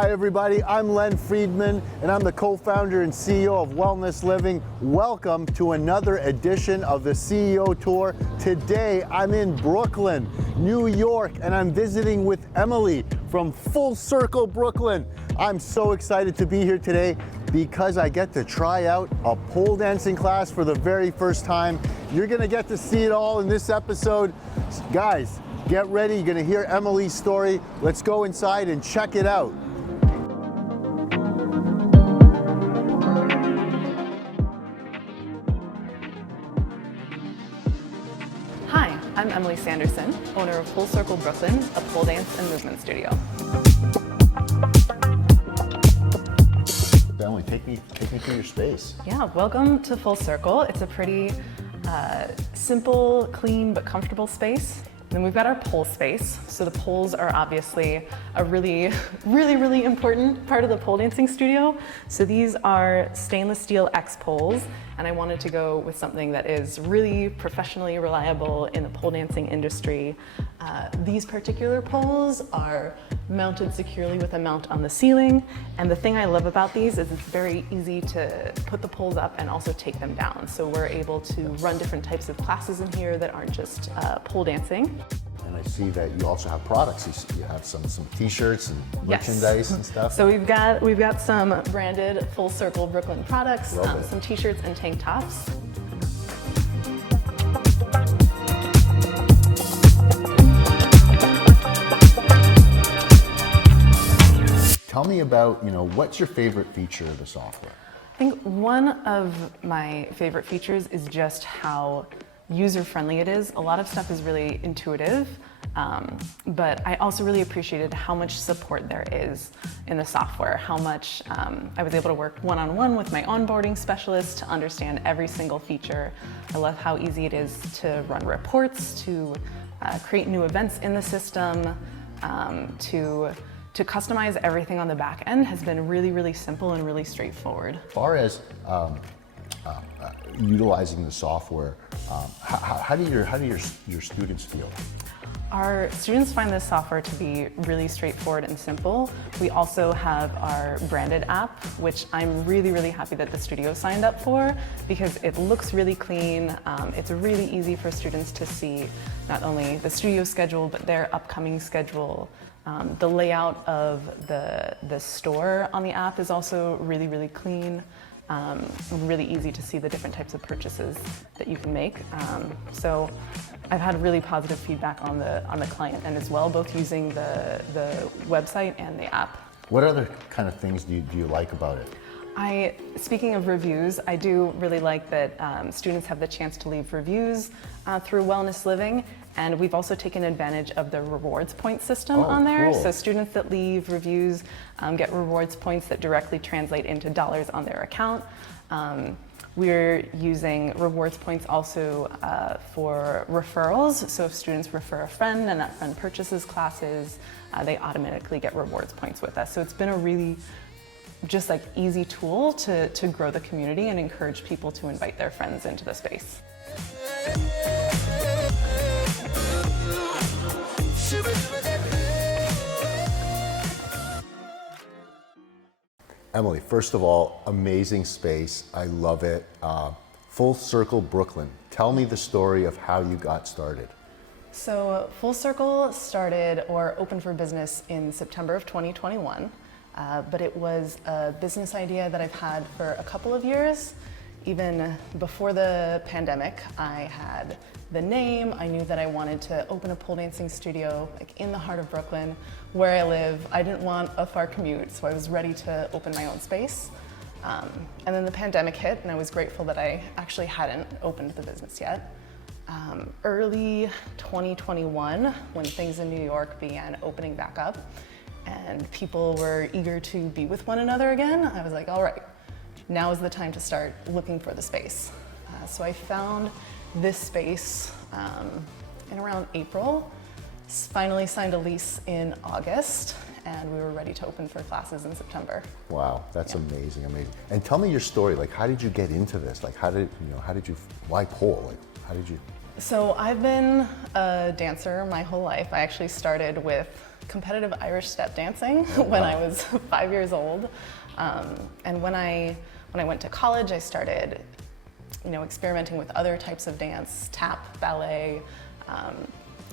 Hi everybody, I'm Len Fridman and I'm the co-founder and CEO of Wellness Living. Welcome to another edition of the CEO Tour. Today I'm in Brooklyn, New York, and I'm visiting with Emily from Full Circle Brooklyn. I'm so excited to be here today because I get to try out a pole dancing class for the very first time. You're gonna get to see it all in this episode. Guys, get ready, you're gonna hear Emily's story. Let's go inside and check it out. Hi, I'm Emily Sanderson, owner of Full Circle Brooklyn, a pole dance and movement studio. Emily, take me through your space. Yeah, welcome to Full Circle. It's a pretty simple, clean, but comfortable space. Then we've got our pole space. So the poles are obviously a really important part of the pole dancing studio. So these are stainless steel X poles, and I wanted to go with something that is really professionally reliable in the pole dancing industry. These particular poles are mounted securely with a mount on the ceiling, and the thing I love about these is it's very easy to put the poles up and also take them down. So we're able to run different types of classes in here that aren't just pole dancing. And I see that you also have products. You have some t-shirts and merchandise and stuff. So we've got some branded Full Circle Brooklyn products, some t-shirts and tank tops. Tell me about, what's your favorite feature of the software? I think one of my favorite features is just how user-friendly it is. A lot of stuff is really intuitive, but I also really appreciated how much support there is in the software, how much I was able to work one-on-one with my onboarding specialist to understand every single feature. I love how easy it is to run reports, to create new events in the system, to customize everything on the back end has been really simple and really straightforward. As far as utilizing the software, how do your students feel? Our students find this software to be really straightforward and simple. We also have our branded app, which I'm really happy that the studio signed up for because it looks really clean. It's really easy for students to see not only the studio schedule, but their upcoming schedule. The layout of the store on the app is also really clean. Really easy to see the different types of purchases that you can make. So I've had really positive feedback on the client end as well, both using the website and the app. What other kind of things do you like about it? Speaking of reviews, I do really like that students have the chance to leave reviews through Wellness Living, and we've also taken advantage of the rewards point system on there. Cool. So students that leave reviews get rewards points that directly translate into dollars on their account. We're using rewards points also for referrals. So if students refer a friend and that friend purchases classes, they automatically get rewards points with us. So it's been a really just easy tool to grow the community and encourage people to invite their friends into the space. Emily, first of all, amazing space. I love it. Full Circle Brooklyn. Tell me the story of how you got started. So Full Circle started or opened for business in September of 2021. But it was a business idea that I've had for a couple of years. Even before the pandemic, I had the name. I knew that I wanted to open a pole dancing studio in the heart of Brooklyn, where I live. I didn't want a far commute, so I was ready to open my own space. And then the pandemic hit, and I was grateful that I actually hadn't opened the business yet. Early 2021, when things in New York began opening back up, and people were eager to be with one another again, I was like, all right, now is the time to start looking for the space. So I found this space in around April, finally signed a lease in August, and we were ready to open for classes in September. Wow, that's amazing. And tell me your story. How did you get into this? Why pole? How did you? So I've been a dancer my whole life. I actually started with competitive Irish step dancing when I was 5 years old. And when I went to college, I started, experimenting with other types of dance, tap, ballet,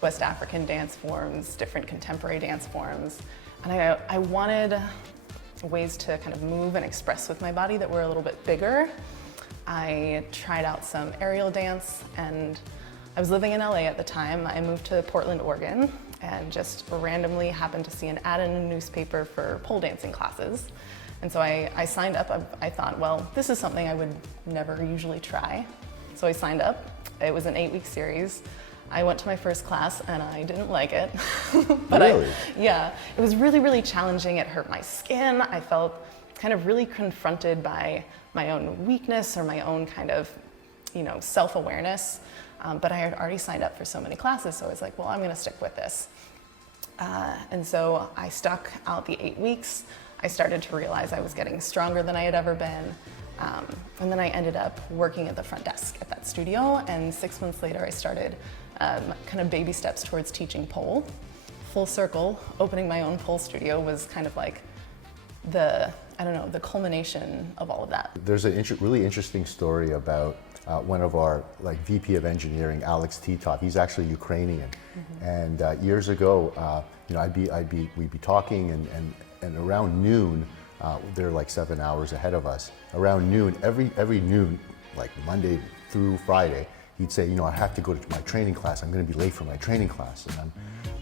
West African dance forms, different contemporary dance forms. And I wanted ways to kind of move and express with my body that were a little bit bigger. I tried out some aerial dance, and I was living in LA at the time. I moved to Portland, Oregon, and just randomly happened to see an ad in a newspaper for pole dancing classes. And so I signed up. I thought, well, this is something I would never usually try. So I signed up. It was an 8-week series. I went to my first class and I didn't like it. But really? Yeah, it was really, really challenging. It hurt my skin. I felt kind of really confronted by my own weakness or my own kind of, self-awareness. But I had already signed up for so many classes, so I was like, well, I'm gonna stick with this. And so I stuck out the 8 weeks. I started to realize I was getting stronger than I had ever been. And then I ended up working at the front desk at that studio, and 6 months later I started kind of baby steps towards teaching pole. Full circle, opening my own pole studio was kind of like the culmination of all of that. There's a really interesting story about one of our VP of engineering, Alex Titov. He's actually Ukrainian, and years ago, we'd be talking, and around noon, they're like 7 hours ahead of us. Around noon, every noon, like Monday through Friday, he'd say, I have to go to my training class. I'm going to be late for my training class,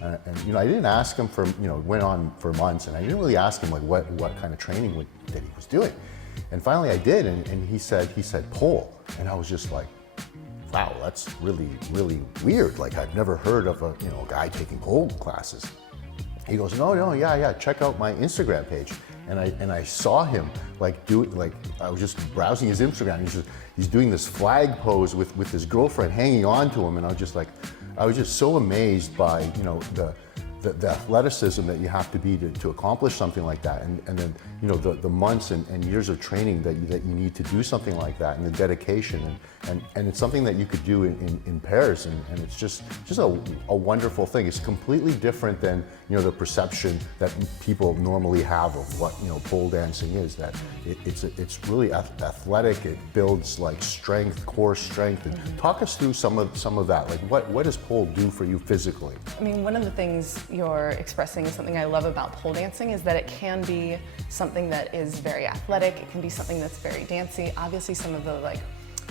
and I didn't ask him for, it went on for months, and I didn't really ask him what kind of training that he was doing. And finally I did, and he said pole, and I was just like, wow, that's really, really weird. Like, I've never heard of a guy taking pole classes. He goes, no, yeah, check out my Instagram page. And I saw him I was just browsing his Instagram. He's doing this flag pose with his girlfriend hanging on to him, and I was just so amazed by the athleticism that you have to be to accomplish something like that, and then the months and years of training that you need to do something like that, and the dedication, and it's something that you could do in pairs, and it's just a wonderful thing. It's completely different than the perception that people normally have of what pole dancing is. That it's really athletic. It builds like strength, core strength. And talk us through some of that. Like what does pole do for you physically? I mean, one of the things you're expressing is something I love about pole dancing, is that it can be something that is very athletic. It can be something that's very dancey. Obviously, some of the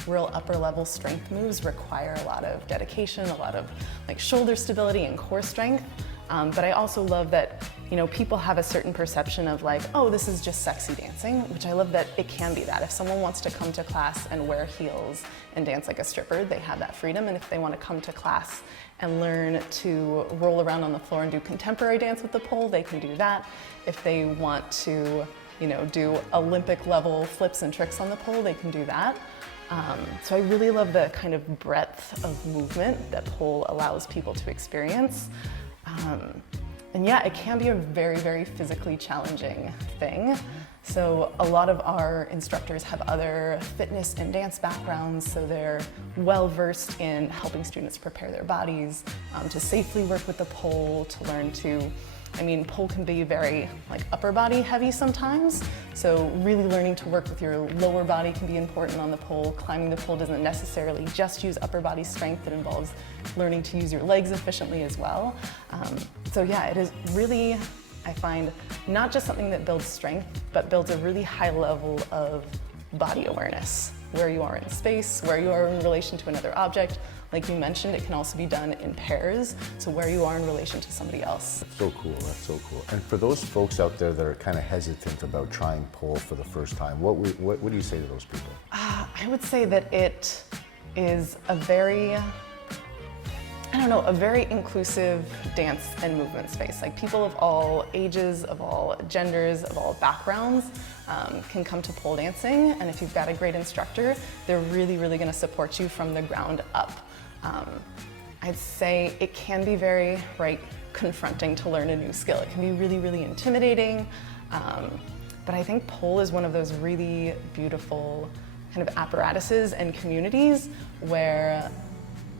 real upper level strength moves require a lot of dedication, a lot of shoulder stability and core strength. But I also love that people have a certain perception of oh, this is just sexy dancing, which I love that it can be that. If someone wants to come to class and wear heels and dance like a stripper, they have that freedom. And if they want to come to class and learn to roll around on the floor and do contemporary dance with the pole, they can do that. If they want to do Olympic level flips and tricks on the pole, they can do that. So I really love the kind of breadth of movement that pole allows people to experience. And yeah, it can be a very, very physically challenging thing. So a lot of our instructors have other fitness and dance backgrounds, so they're well versed in helping students prepare their bodies to safely work with the pole, to learn to, pole can be very upper body heavy sometimes. So really learning to work with your lower body can be important on the pole. Climbing the pole doesn't necessarily just use upper body strength. It involves learning to use your legs efficiently as well. So yeah, it is really, I find, not just something that builds strength, but builds a really high level of body awareness, where you are in space, where you are in relation to another object. Like you mentioned, it can also be done in pairs, so where you are in relation to somebody else. That's so cool, that's so cool. And for those folks out there that are kind of hesitant about trying pole for the first time, what do you say to those people? I would say that it is a very inclusive dance and movement space. People of all ages, of all genders, of all backgrounds can come to pole dancing, and if you've got a great instructor, they're really, really gonna support you from the ground up. I'd say it can be very, confronting to learn a new skill. It can be really, really intimidating, but I think pole is one of those really beautiful kind of apparatuses and communities where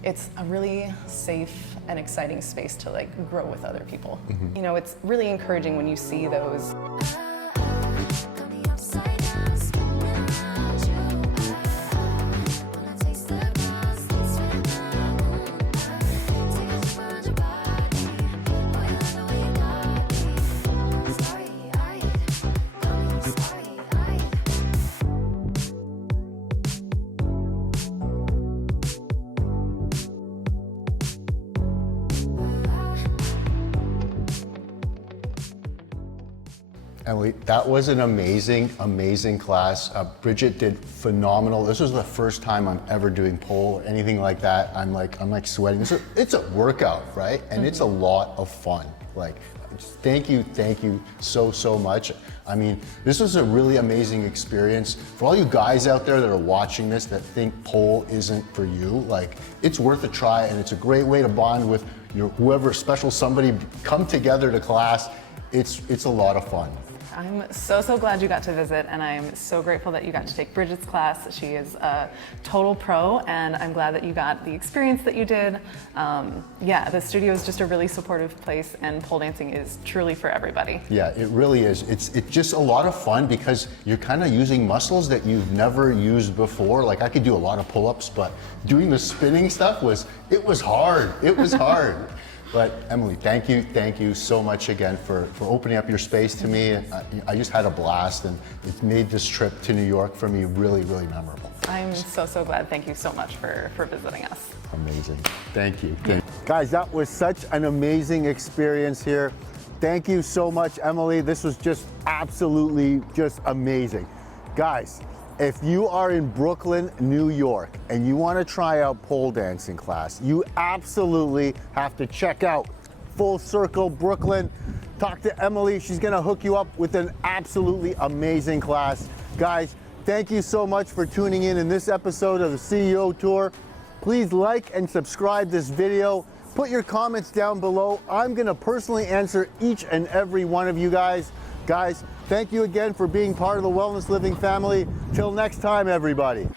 it's a really safe and exciting space to like grow with other people. You know, it's really encouraging when you see those Emily, that was an amazing, amazing class. Bridget did phenomenal. This was the first time I'm ever doing pole or anything like that. I'm like sweating. It's a workout, right? And it's a lot of fun. Like, thank you so much. I mean, this was a really amazing experience. For all you guys out there that are watching this that think pole isn't for you, like, it's worth a try, and it's a great way to bond with your whoever special somebody. Come together to class. It's a lot of fun. I'm so glad you got to visit, and I'm so grateful that you got to take Bridget's class. She is a total pro, and I'm glad that you got the experience that you did. Yeah, the studio is just a really supportive place, and pole dancing is truly for everybody. Yeah, it really is. It's just a lot of fun because you're kind of using muscles that you've never used before. Like, I could do a lot of pull-ups, but doing the spinning stuff was hard. It was hard. But Emily, thank you so much again for opening up your space to me. I just had a blast, and it made this trip to New York for me really, really memorable. I'm so glad. Thank you so much for visiting us. Amazing. Thank you. Guys, that was such an amazing experience here. Thank you so much, Emily. This was just absolutely just amazing. Guys, if you are in Brooklyn, New York, and you want to try out pole dancing class, you absolutely have to check out Full Circle Brooklyn. Talk to Emily. She's going to hook you up with an absolutely amazing class. Guys, thank you so much for tuning in this episode of the CEO Tour. Please like and subscribe this video. Put your comments down below. I'm going to personally answer each and every one of you guys. Guys, thank you again for being part of the Wellness Living family. Till next time, everybody.